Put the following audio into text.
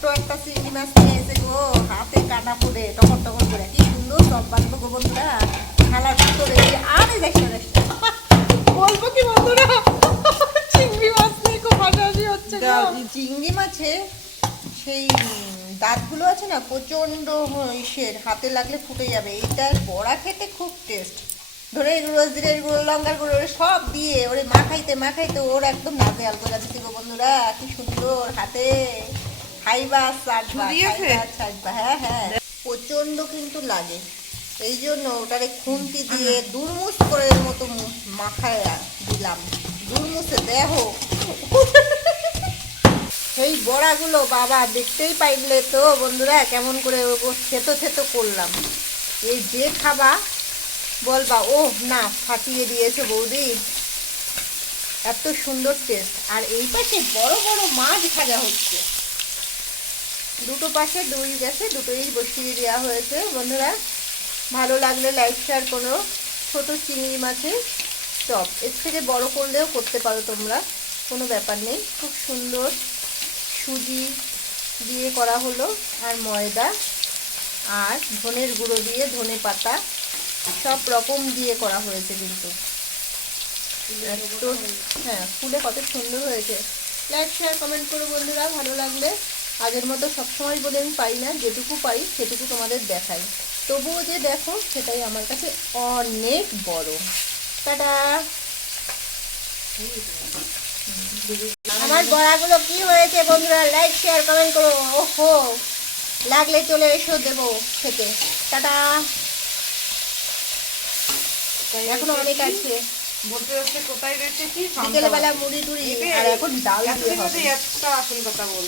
ছোট্ট একটা চিংড়ি মাছ নিয়ে এসে গো হাতে কাটা পড়ে টকর টকর করে। কি সুন্দর সব বাঁধবো গো বন্ধুরা। খেলার ভিতরে আরে দেখো দেখো। বলব কি বন্ধুরা? চিংড়ি মাছ নিয়ে খুব হাসাহাসি হচ্ছে চিংড়ি মাছে সেই দাঁতগুলো আছে না প্রচণ্ড ইসের হাতে লাগলে ফুটে যাবে। এইটার বড়া খেতে খুব টেস্ট ধরে গুঁড়ো জিরের গুঁড়ো লঙ্কার গুঁড়ো সব দিয়ে ওরে মাখাইতে মাখাইতে ওর একদম নাতে আলতো যাচ্ছে গো বন্ধুরা। কি সুন্দর হাতে। হ্যাঁ হ্যাঁ। প্রচণ্ড কিন্তু লাগে। এই জন্য ওটারে খুন্তি দিয়ে দুরমুস করে মতো মাখায় দিলাম। দুরমুসে দেহ। সেই বড়াগুলো বাবা দেখতেই পাইলে তো বন্ধুরা কেমন করে থেতো থেতো করলাম। এই যে খাবা বলবা ও না ফাটিয়ে দিয়েছে বৌদি। এত সুন্দর টেস্ট আর এই পাশে বড় বড় মাছ ভাজা হচ্ছে। দুটো পাশে দুই গেছে, দুটোই বসিয়ে দেওয়া হয়েছে। বন্ধুরা, ভালো লাগলে লাইক শেয়ার করো। ছোটো চিংড়ি মাছের চপ। এর থেকে বড় করলেও করতে পারো তোমরা, কোনো ব্যাপার নেই। খুব সুন্দর সুজি দিয়ে করা হলো, আর ময়দা, আর ধনের গুঁড়ো দিয়ে ধনে পাতা, সব রকম দিয়ে করা হয়েছে কিন্তু। হ্যাঁ ফুলে কত সুন্দর হয়েছে। লাইক শেয়ার কমেন্ট করো বন্ধুরা, ভালো লাগলে। আগের মতো সবসময় বলে আমি পাই না যেটুকু পাই সেটুকু তোমাদের দেখাই। তবুও যে দেখো সেটাই আমার কাছে অনেক বড়। টাটা! আমার বড়াগুলো কি হয়েছে বন্ধুরা লাইক শেয়ার কমেন্ট করো। ওহো! লাগলে চলে এসো দেবো খেতে। টাটা! এখনও অনেক আছে। বলতে হচ্ছে কোথায় রেখেছি বিকেলবেলা মুড়ি টুড়ি আর এখন ডাল দিয়ে হবে। একটা আসল কথা বল।